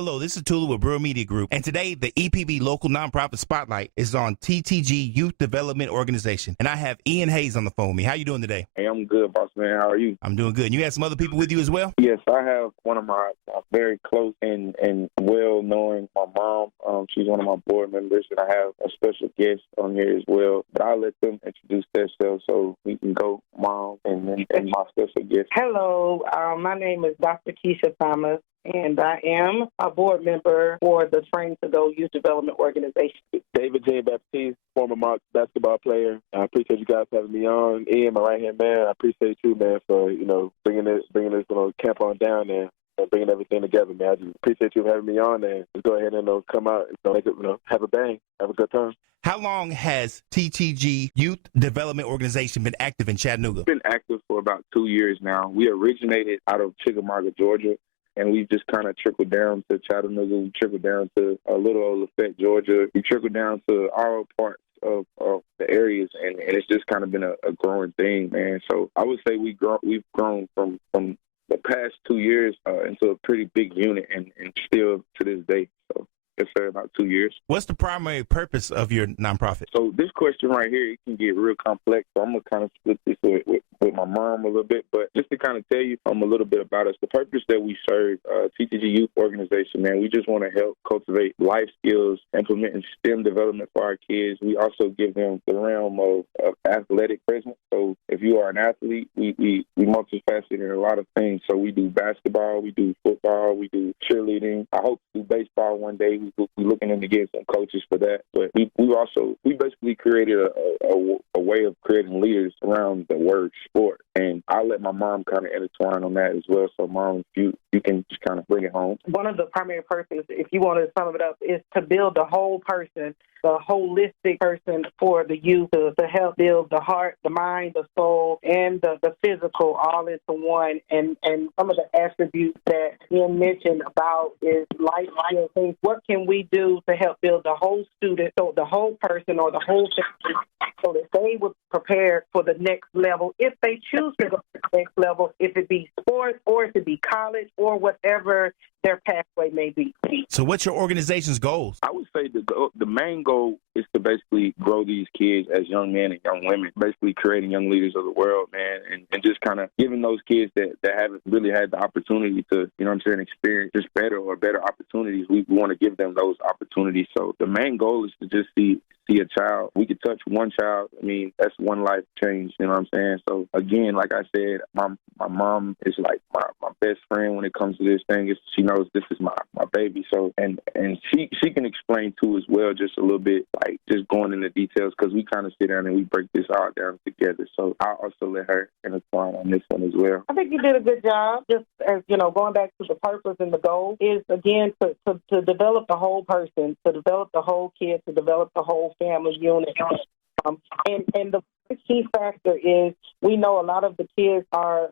Hello, this is Tula with Brewer Media Group, and today the EPB Local Nonprofit Spotlight is on TTG Youth Development Organization, and I have Ian Hayes on the phone with me. How you doing today? Hey, I'm good, boss man. How are you? I'm doing good. And you have some other people with you as well? Yes, I have one of my very close and well-knowing, my mom. She's one of my board members, and I have a special guest on here as well. But I'll let them introduce themselves so we can go, mom, and my special guest. Hello, my name is Dr. Keisha Thomas, and I am a board member for the Train to Go Youth Development Organization. David J. Baptiste, former Mox basketball player. I appreciate you guys having me on. Ian, my right-hand man, I appreciate you, man, for, bringing this camp on down there. Bringing everything together, man. I just appreciate you having me on, and just go ahead and come out and make it, have a bang, have a good time. How long has TTG Youth Development Organization been active in Chattanooga? It's been active for about 2 years now. We originated out of Chickamauga, Georgia, and we've just kind of trickled down to Chattanooga. We trickled down to Little Old Lafayette, Georgia. We trickled down to all parts of the areas, and it's just kind of been a growing thing, man. So I would say we've grown from the past 2 years into a pretty big unit, and still to this day. So it's about 2 years. What's the primary purpose of your nonprofit? So this question right here, it can get real complex. So I'm going to kind of split this with my mom a little bit. But just to kind of tell you a little bit about us, the purpose that we serve, TTG Youth Organization, man, we just want to help cultivate life skills, implementing STEM development for our kids. We also give them the realm of athletic presence. So if you are an athlete, we multifaceted in a lot of things. So we do basketball, we do football, we do cheerleading. I hope to do baseball one day. We're looking into getting some coaches for that. But we basically created a way of creating leaders around the word sport. And I'll let my mom kind of intertwine on that as well. So, Mom, you can just kind of bring it home. One of the primary purposes, if you want to sum it up, is to build the whole person, the holistic person for the youth, to help build the heart, the mind, the soul, and the physical all into one. And some of the attributes that Ian mentioned about is life skill things. What can we do to help build the whole student, so the whole person or the whole family, so that they would prepare for the next level if they choose to go to the next level, if it be sports or if it be college or whatever their pathway may be. So what's your organization's goals? I would say the main goal is to basically grow these kids as young men and young women, basically creating young leaders of the world, man, and just kind of giving those kids that haven't really had the opportunity to, experience just better opportunities. We want to give them those opportunities. So the main goal is to just see a child. We could touch one child. I mean, that's one life change, you know what I'm saying? So again, like I said, my mom is like my best friend when it comes to this thing. She knows this is my baby. So and she can explain too as well, just a little bit, like just going into details, because we kind of sit down and we break this all down together. So I'll also let her intertwine on this one as well. I think you did a good job. Just as going back to the purpose and the goal is again to develop the whole person, to develop the whole kid, to develop the whole family unit. And the key factor is we know a lot of the kids are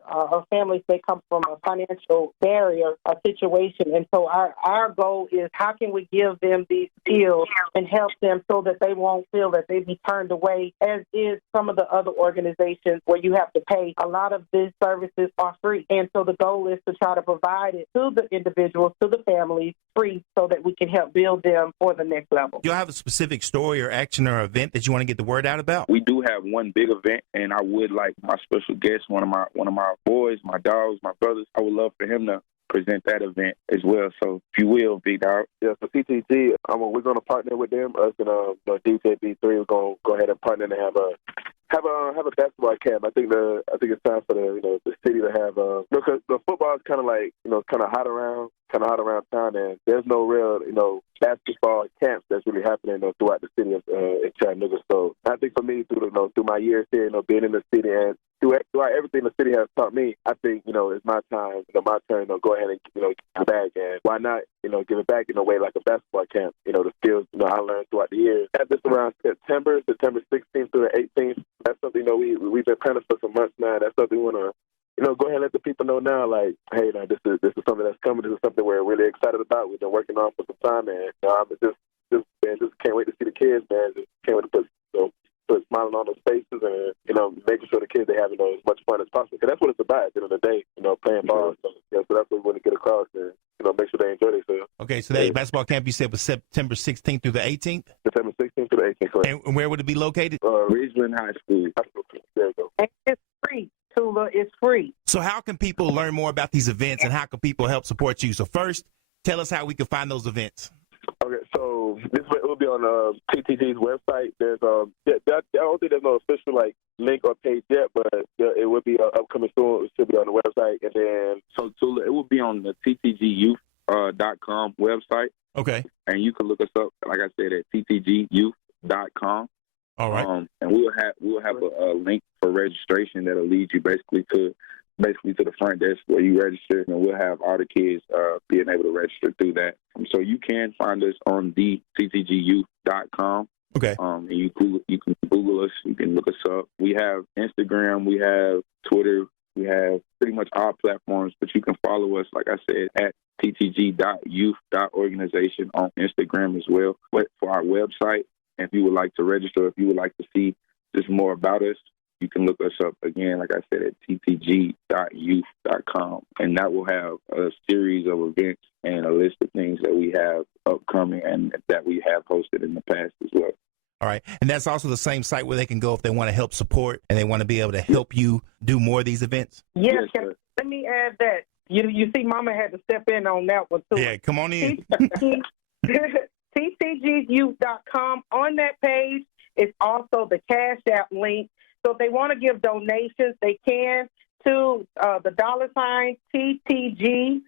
families, they come from a financial barrier, a situation. And so our goal is how can we give them these skills and help them so that they won't feel that they be turned away, as is some of the other organizations where you have to pay. A lot of these services are free. And so the goal is to try to provide it to the individuals, to the families, free, so that we can help build them for the next level. Do you have a specific story or action or event that you want to get the word out about? We do have one big event, and I would like my special guest, one of my boys, my dogs, my brothers. I would love for him to present that event as well. So if you will, Big Dog. Yeah, so TTG, we're going to partner with them. Us and DJ B3, we're going to go ahead and partner and have a basketball camp. I think it's time for the city to have because the football is kind of hot around town, and there's no real basketball camps that's really happening throughout the city of in Chattanooga. So I think for me through my years here, being in the city and throughout everything the city has taught me, I think it's my time, my turn to go ahead and give it back, and why not give it back in a way like a basketball camp. The skills I learned throughout the years. At this around September 16th through the 18th. That's something we've been planning for some months now. That's something we want to go ahead and let the people know now, like, hey, now this is something that's coming. This is something we're really excited about. We've been working on for some time, and I'm just can't wait to see the kids, man. Just can't wait to put smiling on those faces and making sure the kids they have as much fun as possible. Because that's what it's about at the end of the day, playing ball. So that's what we want to get across and make sure they enjoy themselves. Okay, Okay, so that basketball camp you said was September 16th through the 18th? September 16th to the 18th, correct. And where would it be located? Ridgeland High School. There you go. And it's free, Tula. It's free. So how can people learn more about these events and how can people help support you? So first, tell us how we can find those events. Okay, so this will be on TTG's website. There's I don't think there's no official link or page yet, but it will be upcoming soon. It should be on the website, and then So Tula, it will be on the ttgyouth.com website, Okay. and you can look us up, like I said, at ttgyouth.com. All right. And we'll have a link for registration that'll lead you basically to the front desk where you register, and we'll have all the kids being able to register through that. So you can find us on the ttgyouth.com. Okay. And you can Google us, you can look us up. We have Instagram, we have Twitter, we have pretty much all platforms, but you can follow us, like I said, at ttg.youth.organization on Instagram as well. But for our website, if you would like to register, if you would like to see just more about us, you can look us up again, like I said, at ttg.youth.com. And that will have a series of events and a list of things that we have upcoming and that we have hosted in the past as well. All right. And that's also the same site where they can go if they want to help support and they want to be able to help you do more of these events. Yes, Yes, let me add that. You see, Mama had to step in on that one, too. Yeah, come on in. ttgyouth.com. On that page is also the Cash App link. So if they want to give donations, they can to the $ TTGYDO.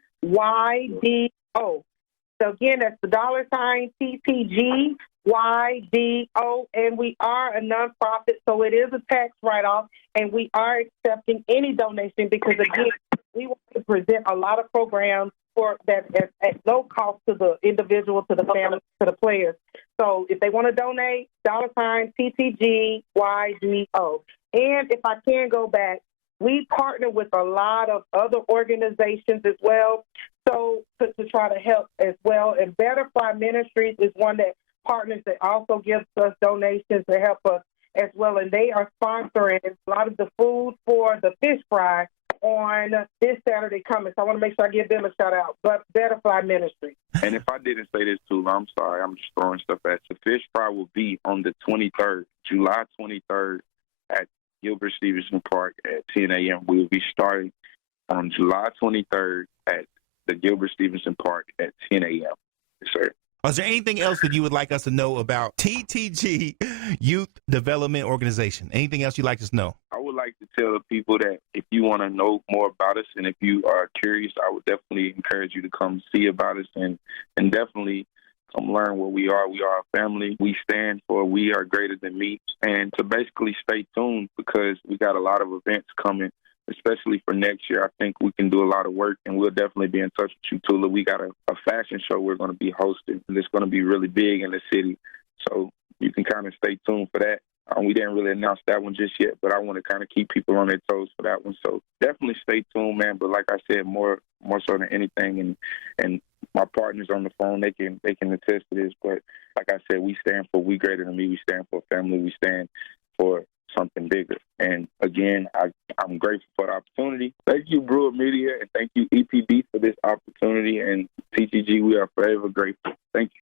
So again, that's the $ TTGYDO, and we are a nonprofit, so it is a tax write-off, and we are accepting any donation because again, we want to present a lot of programs for that at low cost to the individual, to the family, to the players. So if they want to donate, $ TTGYDO. And if I can go back, we partner with a lot of other organizations as well, so to try to help as well. And Better Fly Ministries is one that partners that also gives us donations to help us as well. And they are sponsoring a lot of the food for the fish fry on this Saturday coming. So I want to make sure I give them a shout out. But Better Fly Ministry. And if I didn't say this too, I'm sorry. I'm just throwing stuff at you. The fish fry will be on the 23rd, July 23rd at Gilbert Stevenson Park at 10 a.m. We will be starting on July 23rd at the Gilbert Stevenson Park at 10 a.m. Yes, sir. Is there anything else that you would like us to know about TTG Youth Development Organization? Anything else you'd like us to know? I would like to tell the people that if you want to know more about us and if you are curious, I would definitely encourage you to come see about us and definitely come learn what we are. We are a family. We stand for We Are Greater Than Me. And to basically stay tuned because we got a lot of events coming, especially for next year. I think we can do a lot of work, and we'll definitely be in touch with you, Tula. We got a fashion show we're going to be hosting, and it's going to be really big in the city. So you can kind of stay tuned for that. We didn't really announce that one just yet, but I want to kind of keep people on their toes for that one. So definitely stay tuned, man. But like I said, more so than anything, and my partners on the phone, they can attest to this. But like I said, we stand for We Greater Than Me. We stand for family. We stand for something bigger. And again, I'm grateful for the opportunity. Thank you, Brewer Media, and thank you, EPB, for this opportunity. And TTG, we are forever grateful. Thank you.